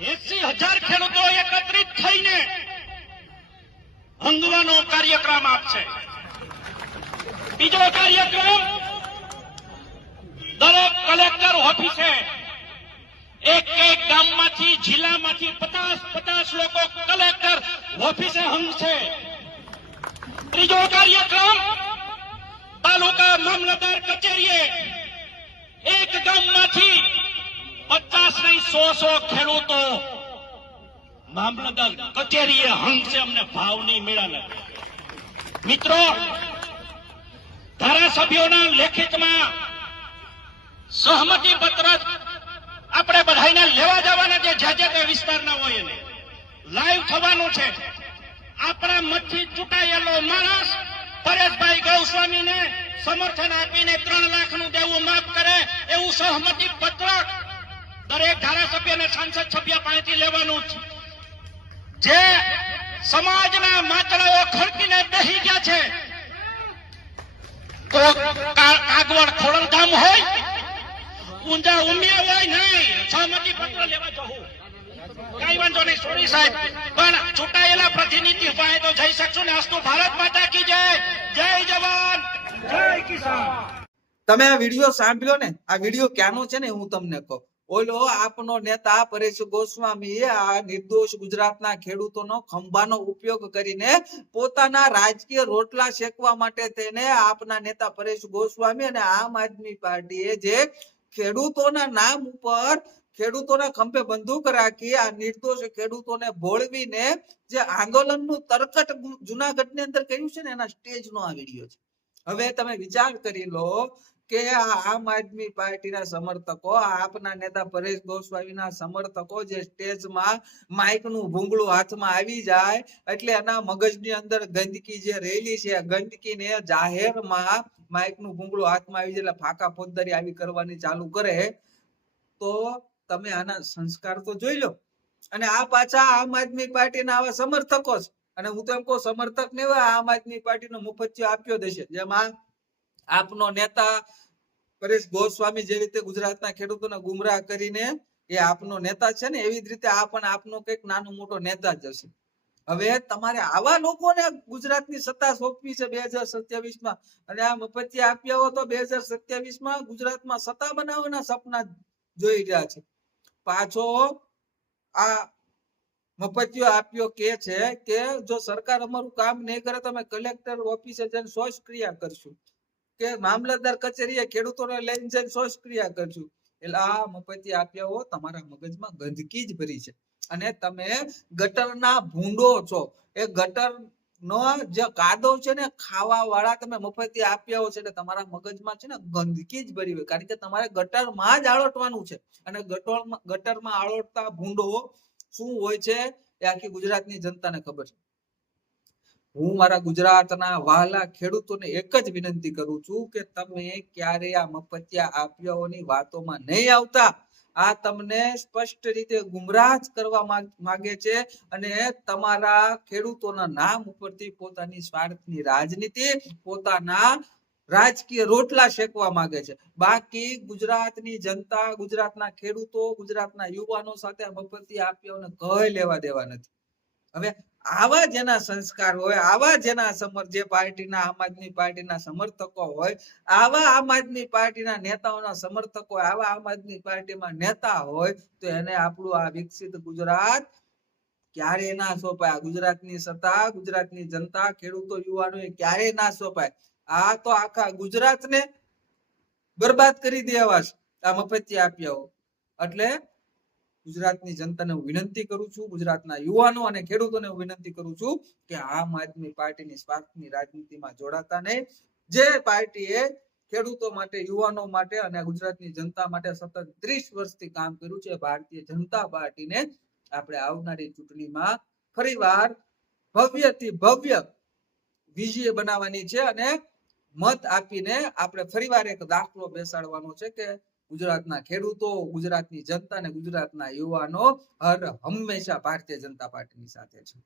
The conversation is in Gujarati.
80,000 ખેડૂતો એકત્રિત થઈને હંગવાનો કાર્યક્રમ આપશે. બીજો કાર્યક્રમ દરેક કલેક્ટર ઓફિસે એક ગામમાંથી જિલ્લામાંથી 50 લોકો કલેક્ટર ઓફિસે હંગશે. ત્રીજો કાર્યક્રમ તાલુકા મામલતદાર કચેરીએ એક ગામમાંથી 50 નહીં 100 ખેડૂતો મામલતદાર કચેરીએ હંગશે. અમને ભાવ નહીં મળ્યા. મિત્રો, ધારાસભ્યોના લેખિતમાં સહમતિ પત્ર આપણે બધાને લેવા જવાના જે તે વિસ્તારના હોય એને લાઈવ થવાનું છે. આપણા મતથી ચૂંટાયેલો માણસ પરેશભાઈ ગૌસ્વામીને સમર્થન આપીને 3 લાખનું દેવું માફ કરે એવું સહમતિ પત્રક દરેક ધારાસભ્ય અને સાંસદ સભ્ય પાસેથી લેવાનું છે. જે સમાજના માચડાઓ ખડકીને બેસી ગયા છે, તો કાગવડ ખોડલધામ હોય, ઊંઝા ઉમિયા હોય, નહીં સહમતિ પત્ર લેવા જવું કઈ વાંધો નહીં. સોરી સાહેબ, પણ ચૂંટાયેલા પ્રતિનિધિ પાસે તો જઈ શકશું ને. અસ્તુ ભારત માતા કી જય. જય જવાન જય કિસાન. તમે આ વિડીયો સાંભળ્યો ને? આ વિડીયો ક્યાંનો છે ને હું તમને કહું. ઓલો આપનો નેતા પરેશ ગોસ્વામીએ આ નિર્દોષ ગુજરાતના ખેડૂતોનો ખંભાનો ઉપયોગ કરીને પોતાના રાજકીય રોટલા શેકવા માટે તેને આપના નેતા પરેશ ગોસ્વામી અને આમ આદમી પાર્ટીએ જે ખેડૂતોના નામ ઉપર ખેડૂતોના ખંભે બંદૂક રાખી આ નિર્દોષ ખેડૂતોને ભોળવીને જે આંદોલનનું તરકટ જુનાગઢની અંદર કર્યું છે ને, એના સ્ટેજનો આ વિડીયો છે. હવે તમે વિચાર કરી લો કે આમ આદમી પાર્ટીના સમર્થકો, આપના નેતા પરેશ ગોસ્વામીના સમર્થકો જે સ્ટેજમાં માઇકનું ભૂંગળું હાથમાં આવી જાય એટલે એના મગજની અંદર ગંદકી જે રહેલી છે, ગંદકીને જાહેરમાં માઇકનું ભૂંગળું હાથમાં આવી જાય એટલે ફાકા ફોજદારી આવી કરવાની ચાલુ કરે, તો તમે આના સંસ્કાર તો જોઈ લો. અને આ પાછા આમ આદમી પાર્ટીના આવા સમર્થકો છે. અને હું તો એમ કહું, સમર્થક ને આમ આદમી પાર્ટીનો મુફતિયો આપ્યો દેશે. જેમાં આપનો નેતા પરેશ ગોસ્વામી જે રીતે ગુજરાતના ખેડૂતોને ગુમરાહ કરીને એ આપનો નેતા છે ને, એવી જ રીતે આ પણ આપનો કઈક નાનો મોટો નેતા જ હશે. હવે તમારે આવા લોકોને ગુજરાતની સત્તા સોંપવી છે 2027માં, અને આ મફતિયા આપ્યા હો તો 2027માં ગુજરાતમાં સત્તા બનાવવાના સપના જોઈ રહ્યા છે. પાછો આ મફતિયો આપ્યો કે છે કે જો સરકાર અમારું કામ નહીં કરે તો અમે કલેક્ટર ઓફિસે જઈને શૌચક્રિયા કરશું, કે મામલતદાર કચેરીએ ખેડૂતોને લઈને જઈને શૌચક્રિયા કરશું. એટલે આ મફતિયા આપ્યા હો, તમારા મગજમાં ગંદકી જ ભરી છે અને તમે ગટરના ભૂંડો છો. એ ગટર નો જે કાદવ છે ને ખાવા વાળા તમે મફતિયા આપ્યા હો છે એટલે તમારા મગજમાં છે ને ગંદકી જ ભરી હોય. કારણ કે તમારે ગટરમાં જ આળોટવાનું છે અને ગટરમાં આળોટતા ભૂંડો શું હોય છે એ આખી ગુજરાતની જનતાને ખબર છે. હું મારા ગુજરાતના વહાલા ખેડૂતોને એક જ વિનંતી કરું છું કે તમે ક્યારે આ મફતિયા આપ્યાઓની વાતોમાં નહીં આવતા. આ તમને સ્પષ્ટ રીતે ગુમરાહ કરવા માંગે છે અને તમારા ખેડૂતોના નામ ઉપરથી પોતાની સ્વાર્થની રાજનીતિ, પોતાના રાજકીય રોટલા શેકવા માંગે છે. બાકી ગુજરાતની જનતા, ગુજરાતના ખેડૂતો, ગુજરાતના યુવાનો સાથે મફતિયા આપ્યાઓને કઈ લેવા દેવા નથી. હવે આવા જેના સંસ્કાર હોય, આવા જેના જે પાર્ટીના આમ આદમી પાર્ટીના સમર્થકો હોય, આવા આમ આદમી પાર્ટીના નેતાઓના સમર્થકો હોય, આવા આમ આદમી પાર્ટીમાં નેતા હોય તો એને આપણું આ વિકસિત ગુજરાત ક્યારે ના સોંપાય. ગુજરાતની સત્તા, ગુજરાતની જનતા, ખેડૂતો, યુવાનો ક્યારે ના સોંપાય. આ તો આખા ગુજરાતને બરબાદ કરી દેવા છે આ મફતિયા આપ્યા હો. એટલે ગુજરાતની જનતાને હું વિનંતી કરું છું, ગુજરાતના યુવાનો અને ખેડૂતોને હું વિનંતી કરું છું કે આમ આદમી પાર્ટીની સ્વાર્થની રાજનીતિમાં જોડાતા નહીં. જે પાર્ટીએ ખેડૂતો માટે, યુવાનો માટે અને ગુજરાતની જનતા માટે સતત 30 વર્ષથી કામ કર્યું છે, ભારતીય જનતા પાર્ટીને આપણે આવનારી ચૂંટણીમાં ફરીવાર ભવ્યથી ભવ્ય વિજય બનાવવાની છે અને મત આપીને આપણે ફરીવાર એક દાખલો બેસાડવાનો છે કે ગુજરાતના ખેડૂતો, ગુજરાતની જનતા અને ગુજરાતના યુવાનો હર હંમેશા ભારતીય જનતા પાર્ટીની સાથે છે.